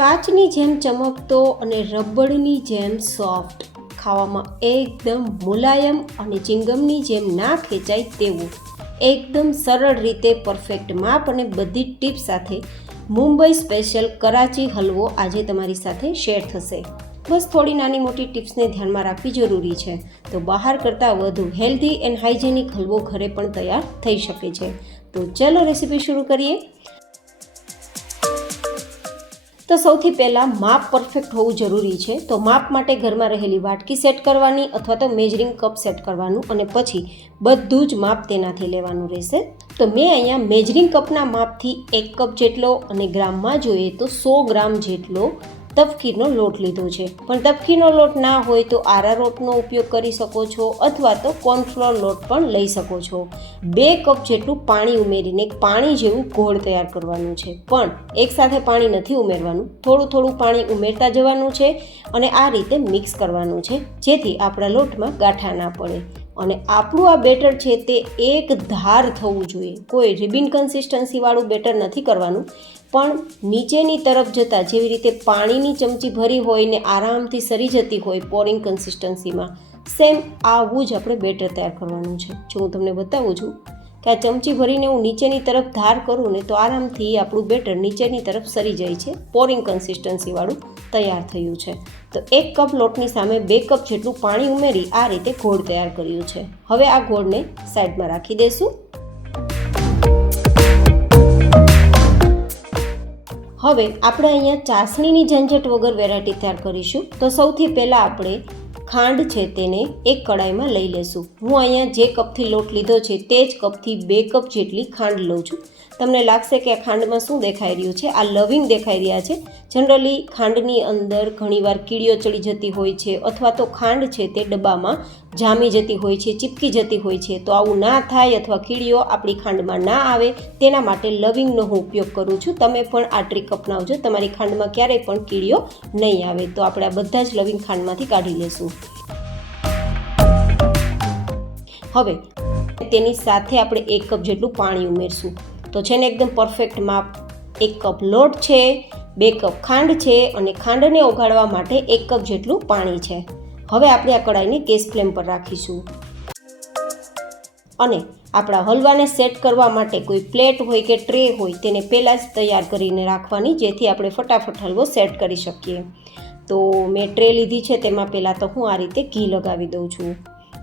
કાચની જેમ ચમકતો અને રબડની જેમ સોફ્ટ, ખાવામાં એકદમ મુલાયમ અને ચિંગમની જેમ ના ખેંચાય તેવું, એકદમ સરળ રીતે પરફેક્ટ માપ અને બધી ટિપ્સ સાથે મુંબઈ સ્પેશિયલ કરાચી હલવો આજે તમારી સાથે શેર થશે. બસ થોડી નાની મોટી ટિપ્સને ધ્યાનમાં રાખવી જરૂરી છે, તો બહાર કરતાં વધુ હેલ્ધી એન્ડ હાઇજેનિક હલવો ઘરે પણ તૈયાર થઈ શકે છે. તો ચલો રેસીપી શરૂ કરીએ. તો સૌથી પહેલાં માપ પરફેક્ટ હોવું જરૂરી છે. તો માપ માટે ઘરમાં રહેલી વાટકી સેટ કરવાની અથવા તો મેજરિંગ કપ સેટ કરવાનું અને પછી બધું જ માપ તેનાથી લેવાનું રહેશે. તો મેં અહીંયા મેજરિંગ કપના માપથી 1 કપ જેટલો અને ગ્રામમાં જોઈએ તો 100 ગ્રામ જેટલો તપકીરનો લોટ લીધો છે. પણ તપકીરનો લોટ ના હોય તો આરારોટનો ઉપયોગ કરી શકો છો અથવા તો કોર્નફ્લોર લોટ પણ લઈ શકો છો. 2 કપ જેટલું પાણી ઉમેરીને પાણી જેવું ઘોળ તૈયાર કરવાનું છે. પણ એકસાથે પાણી નથી ઉમેરવાનું, થોડું થોડું પાણી ઉમેરતા જવાનું છે અને આ રીતે મિક્સ કરવાનું છે, જેથી આપણા લોટમાં ગાંઠા ના પડે. અને આપણું આ બેટર છે તે એક ધાર થવું જોઈએ. કોઈ રિબિન કન્સિસ્ટન્સીવાળું બેટર નથી કરવાનું, પણ નીચેની તરફ જતાં જેવી રીતે પાણીની ચમચી ભરી હોય ને આરામથી સરી જતી હોય પોરિંગ કન્સિસ્ટન્સીમાં, સેમ આવું જ આપણે બેટર તૈયાર કરવાનું છે. જો હું તમને બતાવું છું કે આ ચમચી ભરીને હું નીચેની તરફ ધાર કરું ને તો આરામથી આપણું બેટર નીચેની તરફ સરી જાય છે, પોરિંગ કન્સિસ્ટન્સીવાળું તૈયાર થયું છે. તો 1 કપ લોટની સામે 2 કપ જેટલું પાણી ઉમેરી આ રીતે ગોળ તૈયાર કર્યું છે. હવે આ ગોળને સાઈડમાં રાખી દઈશું. હવે આપણે અહીંયા ચાસણીની ઝંઝટ વગર વેરાયટી તૈયાર કરીશું. તો સૌથી પહેલાં આપણે ખાંડ છે તેને એક કડાઈમાં લઈ લેશું. હું અહીંયા જે કપથી લોટ લીધો છે તે જ કપથી 2 કપ જેટલી ખાંડ લઉં છું. તમને લાગશે કે આ ખાંડમાં શું દેખાઈ રહ્યું છે, આ લવિંગ દેખાઈ રહ્યા છે. જનરલી ખાંડની અંદર ઘણીવાર કીડીઓ ચડી જતી હોય છે અથવા તો ખાંડ છે તે ડબ્બામાં જામી જતી હોય છે, ચીપકી જતી હોય છે. તો આવું ના થાય અથવા કીડીઓ આપણી ખાંડમાં ના આવે તેના માટે લવિંગનો હું ઉપયોગ કરું છું. તમે પણ આ ટ્રીક અપનાવજો, તમારી ખાંડમાં ક્યારેય પણ કીડીઓ નહીં આવે. તો આપણે આ બધા જ લવિંગ ખાંડમાંથી કાઢી લેશું. હવે તેની સાથે આપણે 1 કપ જેટલું પાણી ઉમેરશું. તો છે ને એકદમ પરફેક્ટ માપ. 1 કપ લોટ છે, 2 કપ ખાંડ છે અને ખાંડને ઓગાળવા માટે 1 કપ જેટલું પાણી છે. હવે આપણે આ કડાઈને ગેસ ફ્લેમ પર રાખીશું અને આપણા હલવાને સેટ કરવા માટે કોઈ પ્લેટ હોય કે ટ્રે હોય તેને પહેલાં જ તૈયાર કરીને રાખવાની, જેથી આપણે ફટાફટ હલવો સેટ કરી શકીએ. તો મેં ટ્રે લીધી છે, તેમાં પહેલાં તો હું આ રીતે ઘી લગાવી દઉં છું.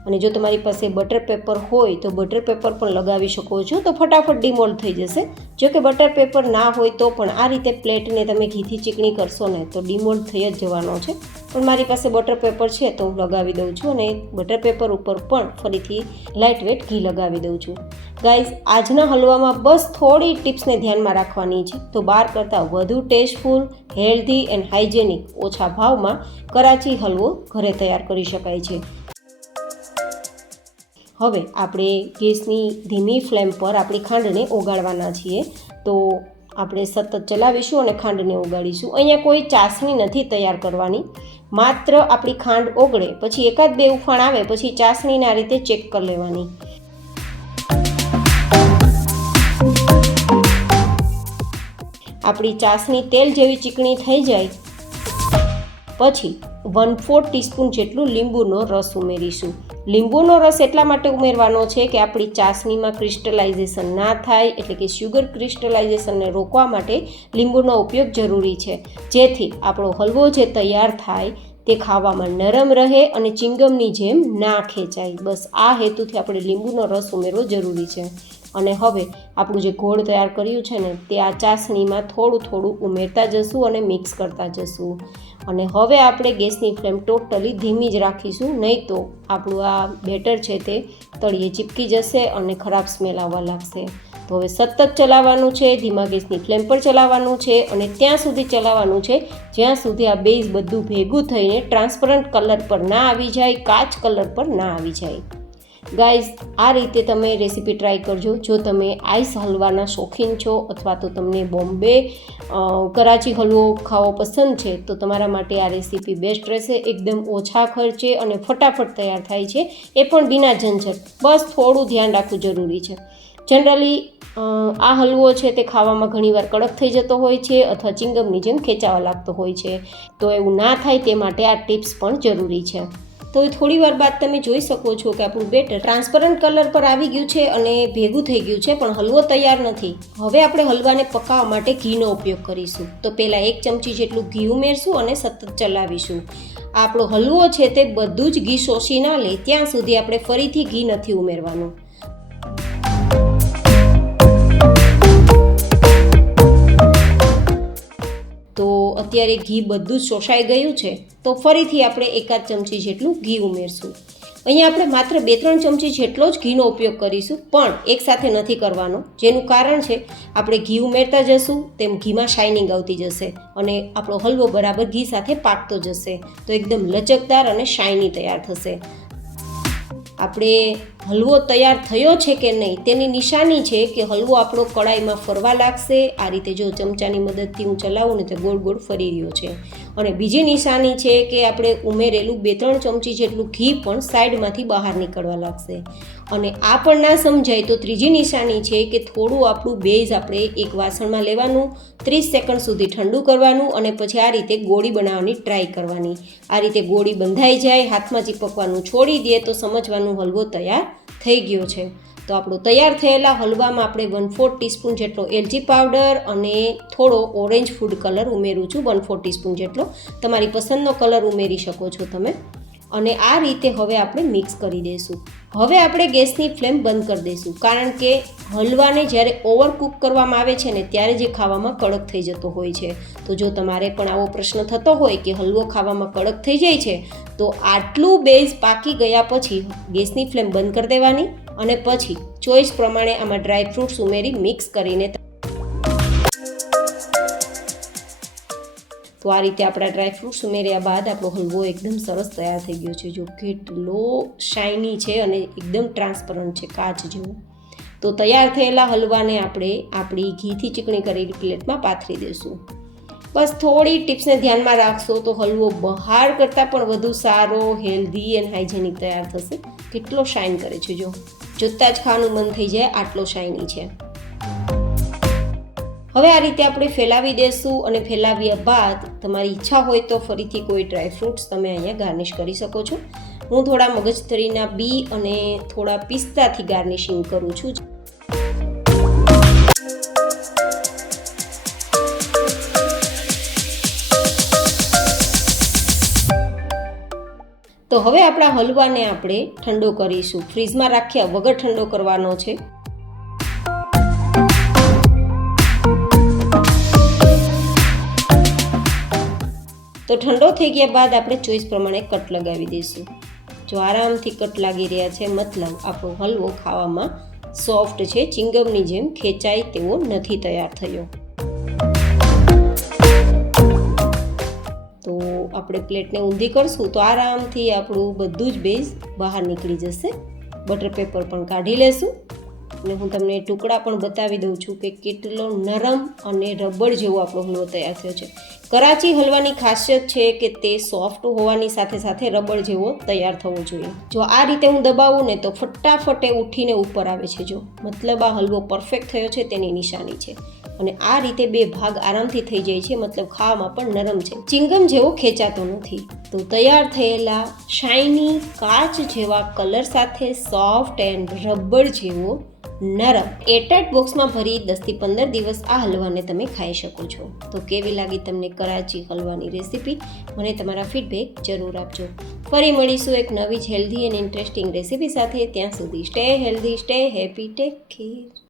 અને જો તમારી પાસે બટર પેપર હોય તો બટર પેપર પણ લગાવી શકો છો, તો ફટાફટ ડિમોલ્ડ થઈ જશે. જો કે બટર પેપર ના હોય તો પણ આ રીતે પ્લેટને તમે ઘીથી ચીકણી કરશો ને તો ડિમોલ્ડ થઈ જ જવાનો છે. પણ મારી પાસે બટર પેપર છે તો હું લગાવી દઉં છું અને બટર પેપર ઉપર પણ ફરીથી લાઇટ વેટ ઘી લગાવી દઉં છું. ગાઈઝ, આજના હલવામાં બસ થોડી ટિપ્સને ધ્યાનમાં રાખવાની છે, તો બહાર કરતાં વધુ ટેસ્ટફુલ, હેલ્ધી એન્ડ હાઇજેનિક ઓછા ભાવમાં કરાચી હલવો ઘરે તૈયાર કરી શકાય છે. હવે આપણે ગેસની ધીમી ફ્લેમ પર આપણી ખાંડને ઓગાળવાના છીએ. તો આપણે સતત ચલાવીશું અને ખાંડને ઓગાળીશું. અહીંયા કોઈ ચાસણી નથી તૈયાર કરવાની, માત્ર આપણી ખાંડ ઓગળે પછી 1-2 ઉફાણ આવે પછી ચાસણીને આ રીતે ચેક કરી લેવાની. આપણી ચાસણી તેલ જેવી ચીકણી થઈ જાય પછી 1/4 ટીસ્પૂન જેટલું લીંબુનો રસ ઉમેરીશું. લીંબુનો રસ એટલા માટે ઉમેરવાનો છે કે આપણી ચાસણીમાં ક્રિસ્ટલાઇઝેશન ના થાય, એટલે કે શુગર ક્રિસ્ટલાઇઝેશનને રોકવા માટે લીંબુનો ઉપયોગ જરૂરી છે, જેથી આપણો હલવો જે તૈયાર થાય તે ખાવામાં નરમ રહે અને ચિંગમની જેમ ના ખેંચાય. બસ આ હેતુથી આપણે લીંબુનો રસ ઉમેરવો જરૂરી છે. અને હવે આપણું જે ગોળ તૈયાર કર્યું છે ને તે આ ચાસણીમાં થોડું થોડું ઉમેરતા જશું અને મિક્સ કરતા જશું. અને હવે આપણે ગેસની ફ્લેમ ટોટલી ધીમી જ રાખીશું, નહીં તો આપણું આ બેટર છે તે તળિયે ચીપકી જશે અને ખરાબ સ્મેલ આવવા લાગશે. તો હવે સતત ચલાવવાનું છે, ધીમા ગેસની ફ્લેમ પર ચલાવવાનું છે અને ત્યાં સુધી ચલાવવાનું છે જ્યાં સુધી આ બેઝ બધું ભેગું થઈને ટ્રાન્સપરન્ટ કલર પર ના આવી જાય, કાચ કલર પર ના આવી જાય. ગાઈઝ, આ રીતે તમે રેસીપી ટ્રાય કરજો. જો તમે આઈસ હલવાના શોખીન છો અથવા તો તમને બોમ્બે કરાચી હલવો ખાવો પસંદ છે તો તમારા માટે આ રેસીપી બેસ્ટ રહેશે. એકદમ ઓછા ખર્ચે અને ફટાફટ તૈયાર થાય છે, એ પણ બિના ઝંઝટ. બસ થોડું ધ્યાન રાખવું જરૂરી છે. જનરલી આ હલવો છે તે ખાવામાં ઘણીવાર કડક થઈ જતો હોય છે અથવા ચિંગમની જેમ ખેંચાવા લાગતો હોય છે. તો એવું ના થાય તે માટે આ ટિપ્સ પણ જરૂરી છે. તો થોડી વાર બાદ તમે જોઈ શકો છો કે આપણું બેટર ટ્રાન્સપરન્ટ કલર પર આવી ગયું છે અને ભેગું થઈ ગયું છે, પણ હલવો તૈયાર નથી. હવે આપણે હલવાને પકાવવા માટે ઘીનો ઉપયોગ કરીશું. તો પહેલાં 1 ચમચી જેટલું ઘી ઉમેરશું અને સતત ચલાવીશું. આપણો હલવો છે તે બધું જ ઘી શોષી ના લે ત્યાં સુધી આપણે ફરીથી ઘી નથી ઉમેરવાનું. તો અત્યારે ઘી બધું જ શોષાઈ ગયું છે. તો ફરીથી આપણે 1 ચમચી જેટલું ઘી ઉમેરશું. અહીંયા આપણે માત્ર 2-3 ચમચી જેટલો જ ઘીનો ઉપયોગ કરીશું, પણ એકસાથે નથી કરવાનો. જેનું કારણ છે આપણે ઘી ઉમેરતા જશું તેમ ઘીમાં શાઇનિંગ આવતી જશે અને આપણો હલવો બરાબર ઘી સાથે પાકતો જશે. તો એકદમ લચકદાર અને શાઇની તૈયાર થશે. આપણે હલવો તૈયાર થયો છે કે નહીં તેની નિશાની છે કે હલવો આપણો કડાઈમાં ફરવા લાગશે. આ રીતે જો ચમચાની મદદથી હું ચલાવું ને તો ગોળ ગોળ ફરી રહ્યો છે. અને બીજી નિશાની છે કે આપણે ઉમેરેલું 2-3 ચમચી જેટલું ઘી પણ સાઈડમાંથી બહાર નીકળવા લાગશે. અને આ પણ ના સમજાય તો ત્રીજી નિશાની છે કે થોડું આપણું બેઝ આપણે એક વાસણમાં લેવાનું, 30 સેકન્ડ સુધી ઠંડુ કરવાનું અને પછી આ રીતે ગોળી બનાવવાની ટ્રાય કરવાની. આ રીતે ગોળી બંધાઈ જાય, હાથમાં ચીપકવાનું છોડી દે તો સમજવાનું હલવો તૈયાર થઈ ગયો છે. તો આપણો તૈયાર થયેલા હલવામાં આપણે 1/4 ટીસ્પૂન જેટલો એલચી પાવડર અને થોડો ઓરેન્જ ફૂડ કલર ઉમેરું છું. 1/4 ટીસ્પૂન જેટલો, તમારી પસંદનો કલર ઉમેરી શકો છો તમે. અને આ રીતે હવે આપણે મિક્સ કરી દઈશું. હવે આપણે ગેસની ફ્લેમ બંધ કરી દઈશું, કારણ કે હલવાને જ્યારે ઓવરકુક કરવામાં આવે છે ને ત્યારે જે ખાવામાં કડક થઈ જતો હોય છે. તો જો તમારે પણ આવો પ્રશ્ન થતો હોય કે હલવો ખાવામાં કડક થઈ જાય છે, તો આટલું બેઝ પાકી ગયા પછી ગેસની ફ્લેમ બંધ કરી દેવાની અને પછી ચોઈસ પ્રમાણે આમાં ડ્રાય ફ્રૂટ્સ ઉમેરી મિક્સ કરીને તો આ રીતે આપણા ડ્રાય ફ્રૂટ્સ ઉમેર્યા બાદ આપણો હલવો એકદમ સરસ તૈયાર થઈ ગયો છે. જો કેટલો શાઇની છે અને એકદમ ટ્રાન્સપરન્ટ છે, કાચ જેવો. તો તૈયાર થયેલા હલવાને આપણે આપણી ઘીથી ચીકણી કરેલી પ્લેટમાં પાથરી દઈશું. બસ થોડી ટિપ્સને ધ્યાનમાં રાખશો તો હલવો બહાર કરતાં પણ વધુ સારો, હેલ્ધી એન્ડ હાઇજેનિક તૈયાર થશે. કેટલો શાઇન કરે છે, જો જોતાં જ ખાવાનું મન થઈ જાય આટલો શાઇની છે. હવે આ રીતે આપણે ફેલાવી દઈશું અને ફેલાવ્યા બાદ તમારી ઈચ્છા હોય તો ફરીથી કોઈ ડ્રાય ફ્રૂટ્સ તમે અહીંયા ગાર્નિશ કરી શકો છો. હું થોડા મગજતરીના બી અને થોડા પિસ્તાથી ગાર્નિશિંગ કરું છું. તો હવે આપણા હલવાને આપણે ઠંડો કરીશું. ફ્રીઝમાં રાખ્યા વગર ઠંડો કરવાનો છે. તો ઠંડો થઈ ગયા બાદ આપણે ચોઈસ પ્રમાણે કટ લગાવી દઈશું. જો આરામથી કટ લાગી રહ્યા છે, મતલબ આપણો હલવો ખાવામાં સોફ્ટ છે, ચિંગમની જેમ ખેંચાય તેવો નથી તૈયાર થયો. તો આપણે પ્લેટને ઊંધી કરશું તો આરામથી આપણું બધું જ બેઝ બહાર નીકળી જશે. બટર પેપર પણ કાઢી લેશું અને હું તમને ટુકડા પણ બતાવી દઉં છું કે કેટલો નરમ અને રબડ જેવો આપણો હલવો તૈયાર થયો છે. કરાચી હલવાની ખાસિયત છે કે તે સોફ્ટ હોવાની સાથે સાથે રબડ જેવો તૈયાર થવો જોઈએ. જો આ રીતે હું દબાવું ને તો ફટાફટે ઉઠીને ઉપર આવે છે. જો મતલબ આ હલવો પરફેક્ટ થયો છે તેની નિશાની છે. અને આ રીતે 2 ભાગ આરામથી થઈ જાય છે, મતલબ ખાવામાં પણ નરમ છે, ચિંગમ જેવો ખેંચાતો નથી. તો તૈયાર થયેલા શાઇની કાચ જેવા કલર સાથે સોફ્ટ એન્ડ રબડ જેવો નરમ એરટાઇટ બોક્સમાં ભરી 10 થી 15 દિવસ આ હલવાને તમે ખાઈ શકો છો. તો કેવી લાગી તમને કરાચી હલવાની રેસીપી? મને તમારા ફીડબેક જરૂર આપજો. ફરી મળીશું એક નવી જ હેલ્ધી એન્ડ ઇન્ટરેસ્ટિંગ રેસીપી સાથે. ત્યાં સુધી stay healthy, stay happy, take care.